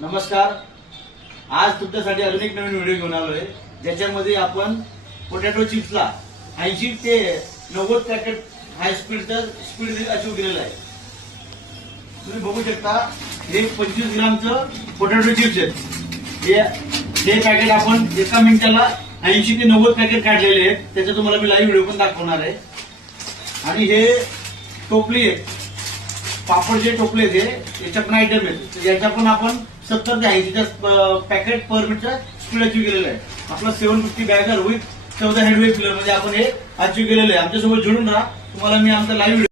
नमस्कार. आज तुमच्यासाठी अजून एक नवीन व्हिडिओ घेऊन आलोय ज्याच्यामध्ये आपण पोटॅटो चिप्सला 80 ते 90 पॅकेट हाय स्पीडचा स्पीड अचीव केलेला आहे. तुम्ही बघू शकता हे 25 ग्रामचं पोटॅटो चिप्स आहेत. हे पॅकेट आपण एका मिनिटाला 80 ते 90 पॅकेट काढलेले आहेत. त्याचा तुम्हाला मी लाईव्ह व्हिडिओ पण दाखवणार आहे. आणि हे टोपली आहे, पापड जे टोपले याच्या पण आयटम आहेत. याच्या पण आपण 70 ते 80 पॅकेट पर मिनिटचा स्पीड अचीव केलेला आहे. आपला 750 बॅगर विथ 14 हेडवे पिलर मध्ये आपण हे अचीव केलेलं आहे. आमच्यासोबत जोडून राहा. तुम्हाला मी आमचा लाईव्ह